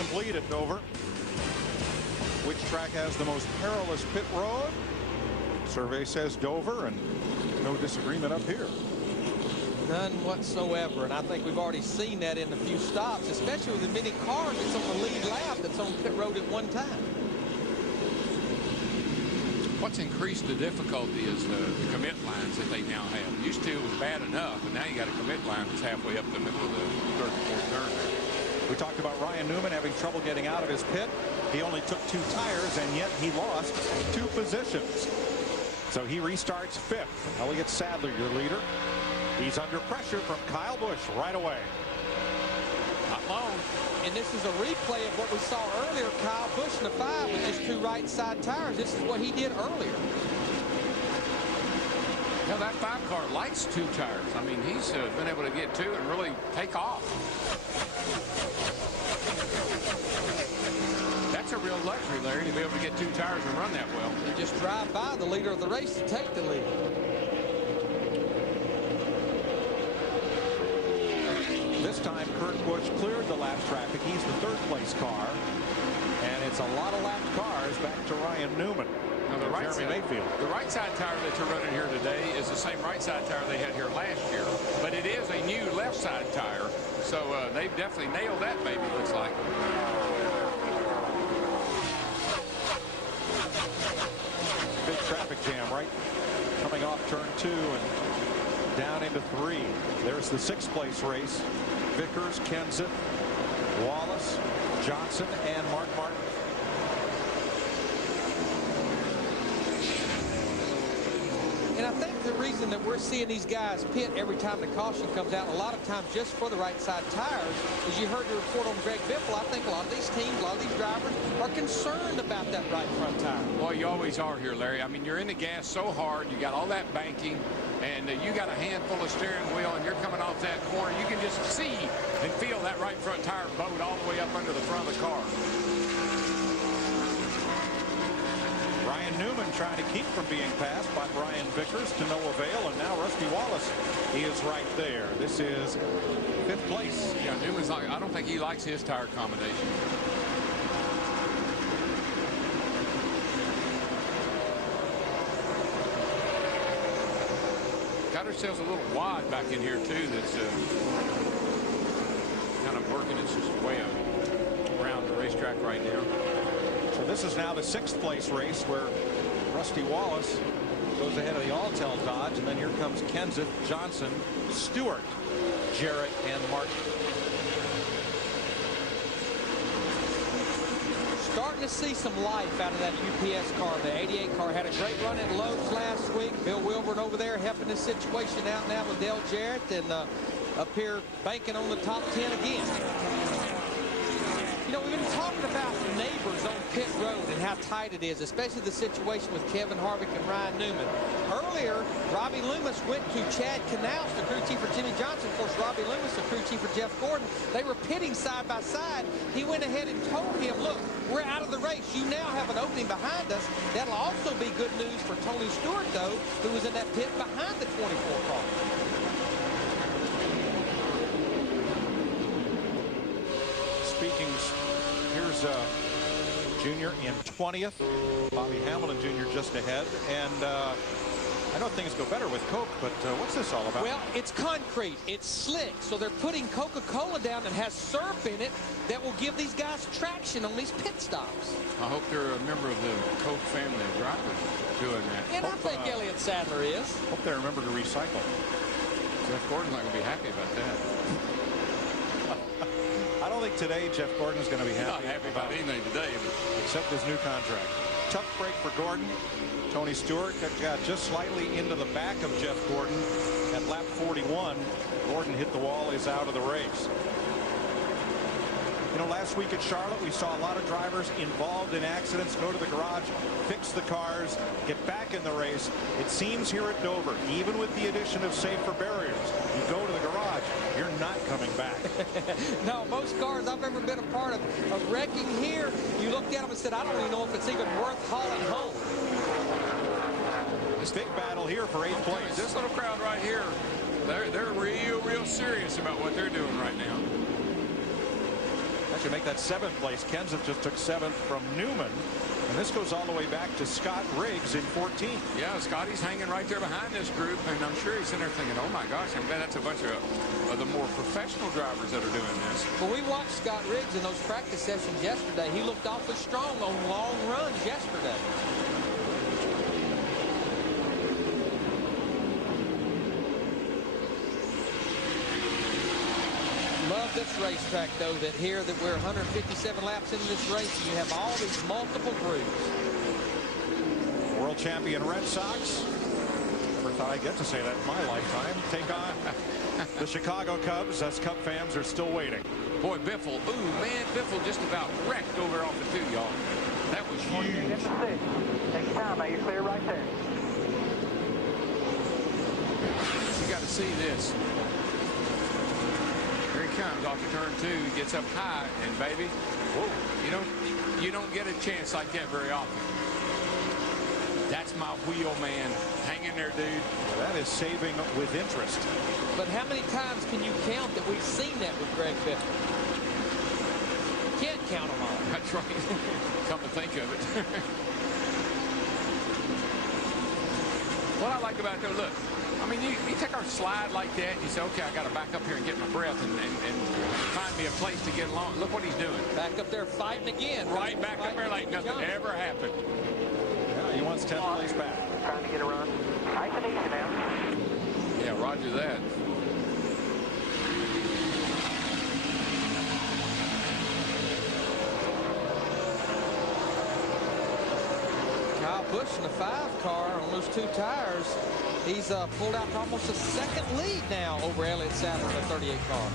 complete at Dover. Which track has the most perilous pit road? Survey says Dover, and no disagreement up here. None whatsoever, and I think we've already seen that in a few stops, especially with the many cars that's on the lead lap that's on pit road at one time. What's increased the difficulty is the commit lines that they now have. Used to it was bad enough, but now you got a commit line that's halfway up the middle of the third and fourth turn. We talked about Ryan Newman having trouble getting out of his pit. He only took 2 tires, and yet he lost 2 positions. So he restarts 5th. Elliott Sadler, your leader. He's under pressure from Kyle Busch right away. Not long. And this is a replay of what we saw earlier. Kyle Busch in the 5 with just 2 right side tires. This is what he did earlier. Now that 5 car likes 2 tires. I mean, he's been able to get 2 and really take off. That's a real luxury, Larry, to be able to get 2 tires and run that well. You just drive by the leader of the race to take the lead. This time, Kurt Busch cleared the lap traffic. He's the 3rd place car. And it's a lot of lapped cars back to Ryan Newman. Now the right Jeremy Mayfield. The right side tire that you're running here today is the same right side tire they had here last year. But it is a new left side tire. So they've definitely nailed that baby, looks like. Big traffic jam, right? Coming off turn 2 and down into 3. There's the 6th place race. Vickers, Kenseth, Wallace, Johnson, and Mark Martin. And I think the reason that we're seeing these guys pit every time the caution comes out, a lot of times just for the right side tires, as you heard the report on Greg Biffle, I think a lot of these teams, a lot of these drivers are concerned about that right front tire. Well, you always are here, Larry. I mean, you're in the gas so hard, you got all that banking, and you got a handful of steering wheel, and you're coming off that corner. You can just see and feel that right front tire bowed all the way up under the front of the car. Ryan Newman trying to keep from being passed by Brian Vickers to no avail, and now Rusty Wallace, he is right there. This is 5th place. Yeah, Newman's like, I don't think he likes his tire combination. Got ourselves a little wad back in here too that's kind of working its way around the racetrack right now. So this is now the 6th place race where Rusty Wallace goes ahead of the Alltel Dodge, and then here comes Kenseth, Johnson, Stewart, Jarrett, and Martin. Starting to see some life out of that UPS car. The 88 car had a great run at Lowe's last week. Bill Wilburn over there helping this situation out now with Dale Jarrett, and up here banking on the top 10 again. You know, we've been talking about neighbors on pit road and how tight it is, especially the situation with Kevin Harvick and Ryan Newman. Earlier, Robbie Loomis went to Chad Knaus, the crew chief for Jimmy Johnson. Of course, Robbie Loomis, the crew chief for Jeff Gordon. They were pitting side by side. He went ahead and told him, look, we're out of the race. You now have an opening behind us. That'll also be good news for Tony Stewart, though, who was in that pit behind the 24 car. Speaking, here's Junior in 20th. Bobby Hamilton Jr. just ahead. And I know things go better with Coke, but what's this all about? Well, it's concrete. It's slick. So they're putting Coca-Cola down that has syrup in it that will give these guys traction on these pit stops. I hope they're a member of the Coke family of drivers doing that. And I think Elliott Sadler is. Hope they remember to recycle. Jeff Gordon's not going to be happy about that. I don't think today Jeff Gordon's going to be happy. Not happy about anything today, but except his new contract. Tough break for Gordon. Tony Stewart got just slightly into the back of Jeff Gordon at lap 41. Gordon hit the wall, is out of the race. You know, last week at Charlotte, we saw a lot of drivers involved in accidents go to the garage, fix the cars, get back in the race. It seems here at Dover, even with the addition of safer barriers, you go to the garage, you're not coming back. No, most cars I've ever been a part of wrecking here, you looked at them and said, I don't even know if it's even worth hauling home. This big battle here for 8th place. This little crowd right here, they're real serious about what they're doing right now. actually make that 7th place. Kenseth just took 7th from Newman. And this goes all the way back to Scott Riggs in 14. Yeah, Scotty's hanging right there behind this group, and I'm sure he's in there thinking, oh my gosh, I'm glad that's a bunch of the more professional drivers that are doing this. Well, we watched Scott Riggs in those practice sessions yesterday. He looked awfully strong on long runs yesterday. Love this racetrack, though, that here that we're 157 laps into this race, and you have all these multiple groups. World champion Red Sox. Never thought I'd get to say that in my lifetime. Take on the Chicago Cubs. Us Cub fans are still waiting. Boy, Biffle, ooh, man, Biffle just about wrecked over off the 2, y'all. That was huge. Take your time, mate. You're clear right there. You got to see this. Here he comes off of turn 2. He gets up high, and baby, whoa, you don't get a chance like that very often. That's my wheel, man. Hang in there, dude. That is saving with interest. But how many times can you count that we've seen that with Greg Biffle? Can't count them all. That's right. Come to think of it. What I like about that, look, I mean, you take our slide like that, and you say, okay, I got to back up here and get my breath and find me a place to get along. Look what he's doing. Back up there fighting again. Right back up there like nothing ever happened. Yeah, he wants 10th place back. Trying to get a run. Nice and easy now. Yeah, roger that. Kyle Busch in the 5 car on those 2 tires. He's pulled out almost a 2nd lead now over Elliott Sadler in the 38 car.